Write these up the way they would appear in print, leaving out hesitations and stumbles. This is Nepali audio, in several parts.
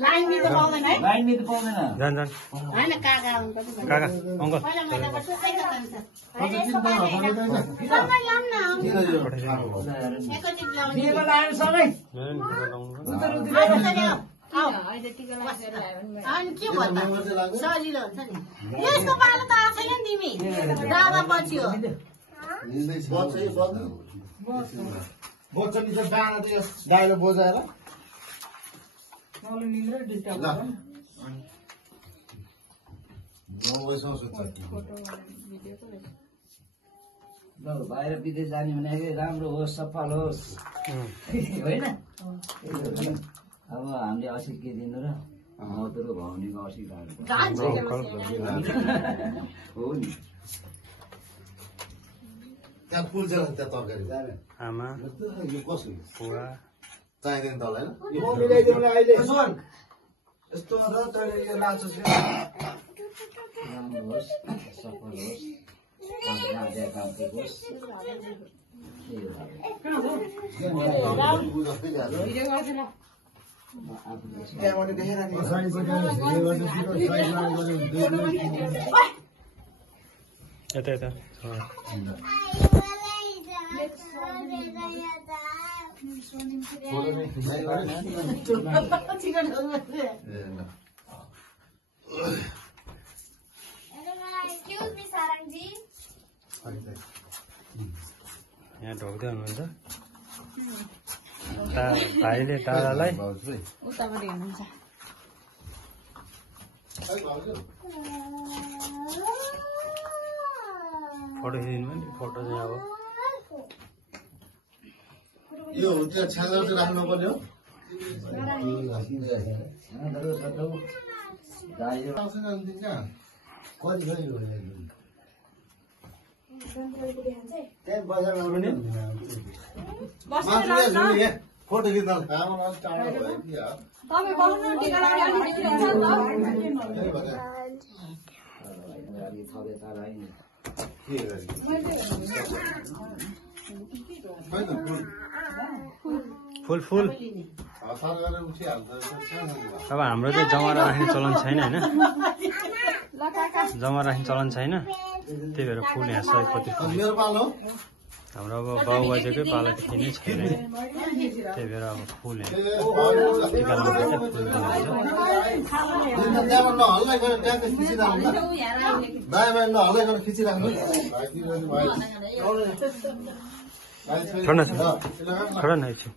लाइन दिनु पाउँदैन है लाइन दिनु पाउँदैन जान हैन काका काका अङ्कल सजिलो हुन्छ नि यसको पालो त आएको छैन नि तिमी दादा पछि हो बोल्छ नि त गाना त यो डाइलो बजाएर बाहिर विदेश जाने भने राम्रो होस् सफल होस् होइन अब हामीले असी के दिनु र मधुरो भाउनीको असी हो नि त्यहाँ पुल्छ त्यहाँ तरकारी आमा यो कसो पुरा चाहिँदैन तँलाई अहिले यस्तो मात्र तैँले यो लान्छ राम्रो होस् सफल होस् यता यता यहाँ ढोक्दै हुनुहुन्छ भाइले दादालाई उताबाट हेर्नुहुन्छ फोटो खिच्नु नि फोटो चाहिँ अब यो त्यो छाँगा चाहिँ राख्नु पर्ने हो फोटो खिच्न फुल फुल अब हाम्रो चाहिँ जमारा राख्ने चलन छैन होइन जमा राख्ने चलन छैन त्यही भएर फुल यहाँ सयपत्री फुल हाम्रो अब बाउ बाजेकै पालादेखि नै छैन त्यही भएर अब फुल यहाँ टिका लगाएर फुल छोड्न छोड न एकछिन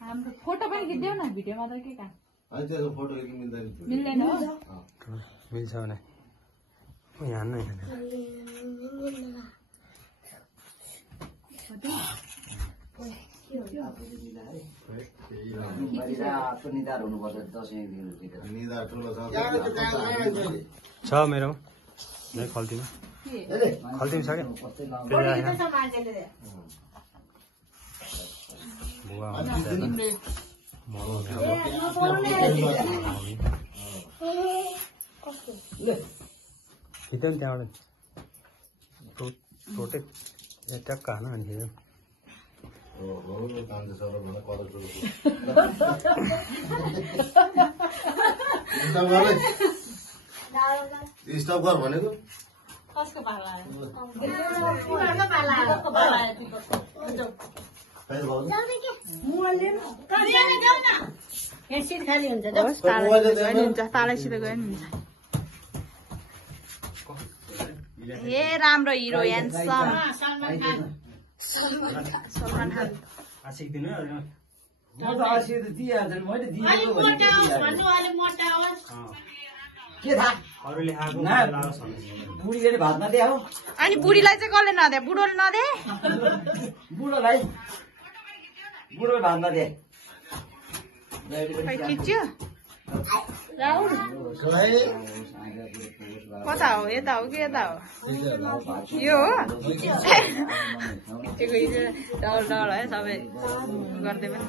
हाम्रो फोटो पनि खिच्देऊ न भिडियोमा त के काम फोटो मिल्दैन हो मिल्छ भने यहाँ नै निधार हुनुपर्छ दसैँ छ मेरोमा खल्तीमा खल्तीमा छ क्या त्यहाँबाट छोटे ट्याक्क हान अनि स्टप गर भनेको कसको पाला खाली हुन्छ तालैसित गयो नि हुन्छ ए राम्रो हिरो ह्यान्डसम सलमान खान अनि बुढीलाई चाहिँ कसले नदे बुढोले नदे बुढोलाई भात नदिए खिच्यो राहुल कता हो यता हो कि यता हो यो हो डर डर है सबै गर्दै पनि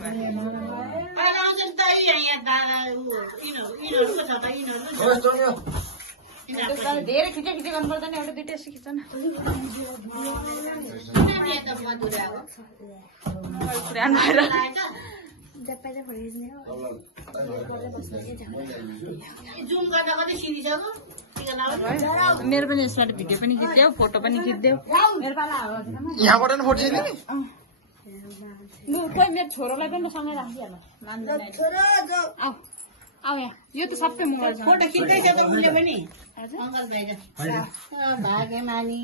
धेरै खिचे खिचे गर्नु पर्दैन एउटा दुइटा यसो खिच न मेरो पनि यसबाट भिडियो पनि खिच्देऊ फोटो पनि खिच्देऊ यहाँबाट नि फोटो खिच्ने खोइ मेरो छोरोलाई पनि सँगै राखिहाल मान्दैन आऊ यहाँ यो त सबै मोबाइल फोटो खिच्दैछ त उसले पनि अङ्कल भाइ भाग्यमानी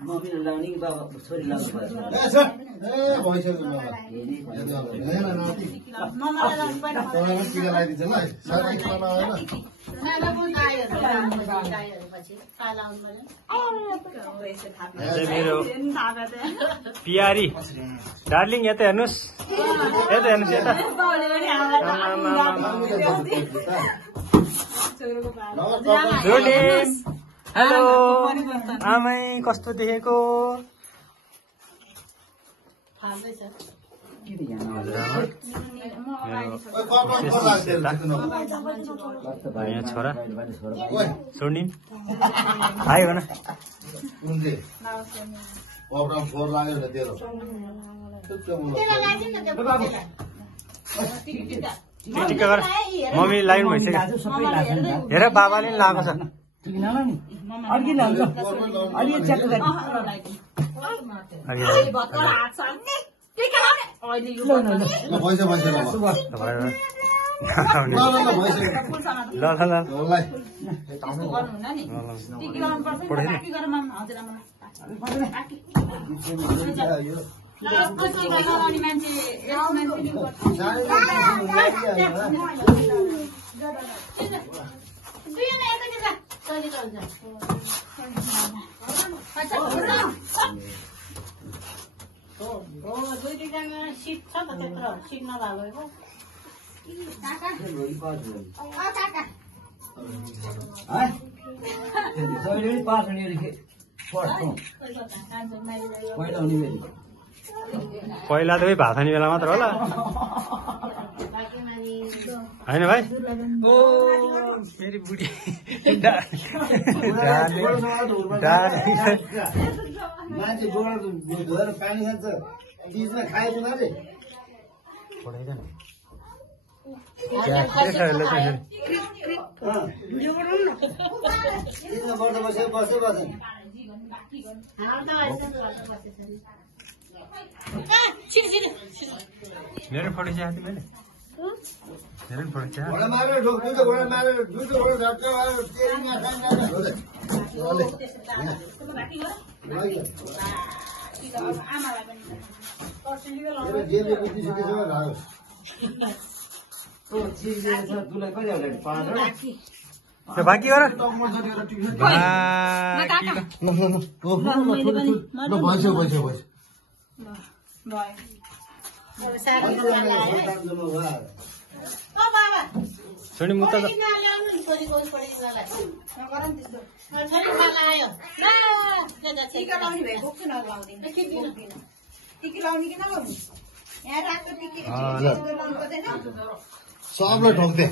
मम्मीले लाउने कि बाबा छोरी लाउनु पर्छ मेरो पियारी डार्लिङ यता हेर्नुहोस् यता हेर्नुहोस् यता हेलो आमै कस्तो देखेको यहाँ छोरा सोर्निम हाई भन टिका गर मम्मी लाइन भइसक्यो हेर बाबाले पनि लगाएको छ पहिला त भात खाने बेला मात्र होला होइन भाइ ओ मेरी बुढी मान्छे जोड धोएर पानी खान्छ बिचमा खाएको उनीहरूले मेरो फोटो चाहिँ आएको मैले मेरो फोटो चाहिँ घोडा मारेर ढोक्छु घोडा मारेर दुईटो घोडा झट्छ बाँकी गर छोडी मुद्दा सबलाई ढोक्थे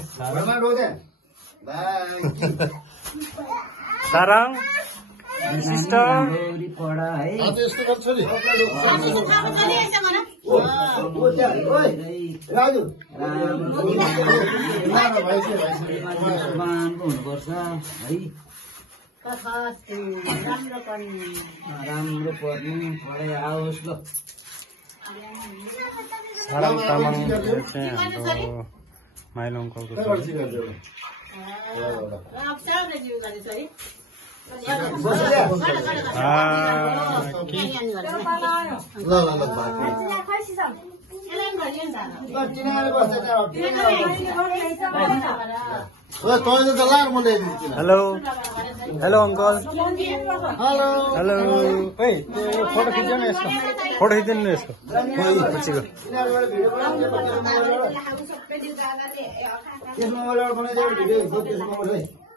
साराङ सिस्टर यस्तो गर्छ नि राजु हुनुपर्छ है राम्रो पर्ने पढाइ आओस् ल साराङ तामाङ चाहिँ हाम्रो माइलो अङ्कलको ल यसलाई पनि भरियो नि त टिनाले बस्छ हेलो त लार म ल्याइदिन्छु hello hello uncle hello hello ए फोटो खिच्यो न यसको फोटो खिचिदिनु न यसको पछिको टिनाबाट भिडियो बनाउँछ त्यसमा मोबाइलबाट बनाइदियो भिडियो त्यसमा मोबाइल